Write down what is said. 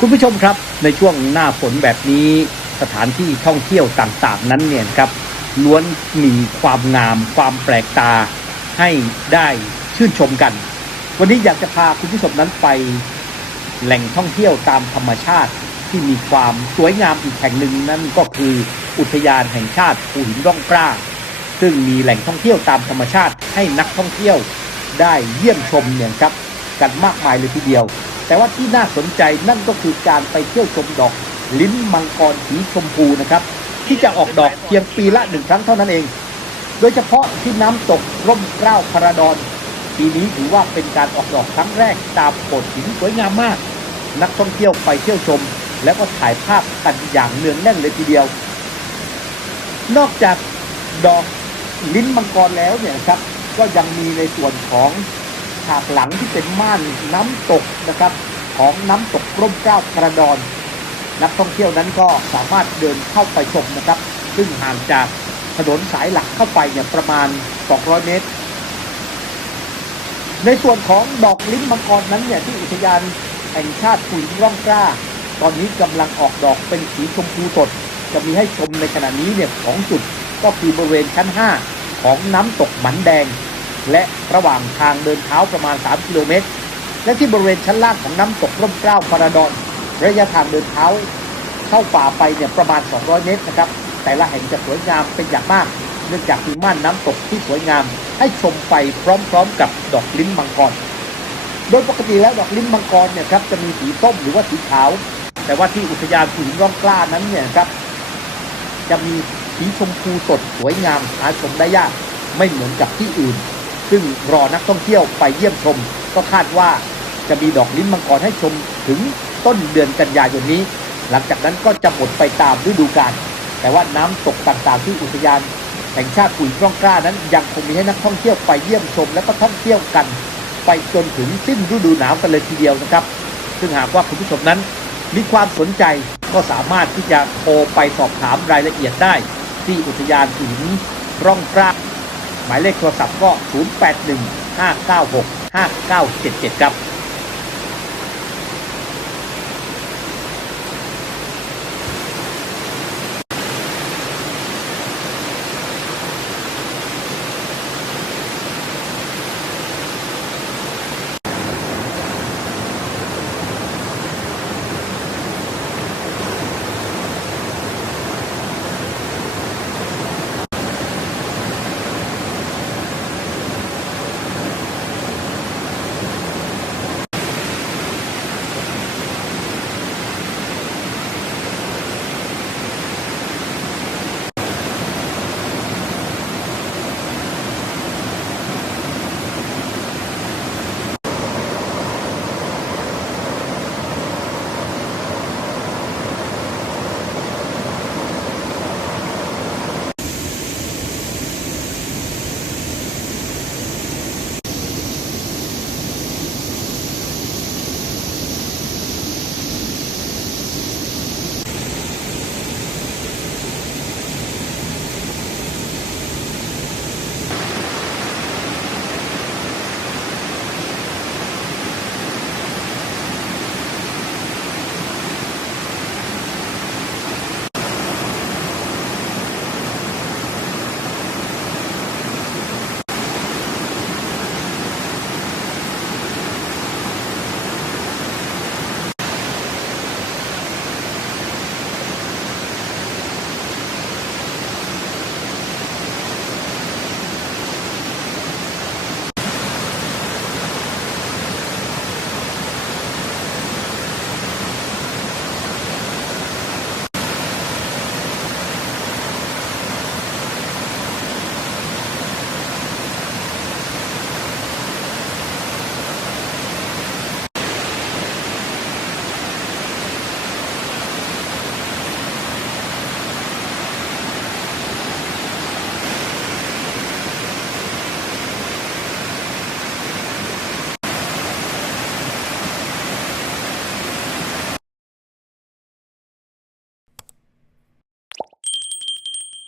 คุณผู้ชมครับในช่วงหน้าฝนแบบนี้สถานที่ท่องเที่ยวต่างๆ นั้นเนี่ยครับล้วนมีความงาม ความแปลกตาให้ได้ชื่นชมกัน วันนี้อยากจะพาคุณผู้ชมนั้นไป แหล่งท่องเที่ยวตามธรรมชาติที่มีความสวยงามอีกแห่งหนึ่งนั่นก็คืออุทยานแห่งชาติภูหินร่องกล้า ซึ่งมีแหล่งท่องเที่ยวตามธรรมชาติให้นักท่องเที่ยวได้เยี่ยมชมเนี่ยครับกันมากมายเลยทีเดียว แต่ว่าที่น่าสนใจนั่นก็คือการไปเที่ยวชมดอกลิ้นมังกรสีชมพูนะครับ ที่จะออกดอกเพียงปีละหนึ่งครั้งเท่านั้นเอง โดยเฉพาะที่น้ำตกร่มเกล้าพระดอนปีนี้ถือว่าเป็นการออกดอกครั้งแรกตามโขดหินสวยงามมาก นักท่องเที่ยวไปเที่ยวชม แล้วก็ถ่ายภาพกันอย่างเนืองแน่นเลยทีเดียว นอกจากดอก ลิ้นมังกรแล้วเนี่ยครับ ก็ยังมีในส่วนของฉากหลังที่เป็นม่านน้ำตกนะครับ ของน้ำตกร่มเกล้าพระดอน นักท่องเที่ยวนั้นก็สามารถเดินเข้าไปชมนะครับ ซึ่งห่างจากถนนสายหลักเข้าไปเนี่ยประมาณ 200 เมตร ในส่วนของดอกลิ้นมังกรนั้นเนี่ยที่อุทยานแห่งชาติภูหินร่องกล้า ตอนนี้กำลังออกดอกเป็นสีชมพูสดจะมีให้ชมในขณะนี้เนี่ยสองจุด ก็คือบริเวณชั้น 5 ของน้ำตกหมันแดง และระหว่างทางเดินเท้าประมาณ 3 กิโลเมตร และที่บริเวณชั้นล่างของน้ำตกร่มเกล้าพาราดอน ระยะทางเดินเท้าเข้าป่าไปเนี่ยประมาณ 200 เมตรนะครับ แต่ละแห่งจะสวยงามเป็นอย่างมาก เนื่องจากมีม่านน้ำตกที่สวยงาม ให้ชมไปพร้อมๆ กับดอกลิ้นมังกร โดยปกติแล้วดอกลิ้นมังกรเนี่ยครับจะมีสีส้มหรือว่าสีขาว แต่ว่าที่อุทยานภูหินร่องกล้านั้นเนี่ยครับจะมี สีชมพูสดสวยงามหาชมได้ยากไม่เหมือนกับที่อื่น ซึ่งรอนักท่องเที่ยวไปเยี่ยมชม ก็คาดว่าจะมีดอกลิ้นมังกรให้ชมถึงต้นเดือนกันยายนนี้ หลังจากนั้นก็จะหมดไปตามฤดูกาลแต่ว่าน้ำตกต่างๆที่อุทยานแห่งชาติปุ๋ยร่องกล้านั้น ยังคงมีให้นักท่องเที่ยวไปเยี่ยมชมและก็ท่องเที่ยวกัน ไปจนถึงสิ้นฤดูหนาวกันเลยทีเดียวนะครับ ซึ่งหากว่าคุณผู้ชมนั้น มีความสนใจก็สามารถที่จะโทรไปสอบถามรายละเอียดได้ ที่อุทยานหินร่องกล้าหมายเลขโทรศัพท์ก็ 0815965977 ครับ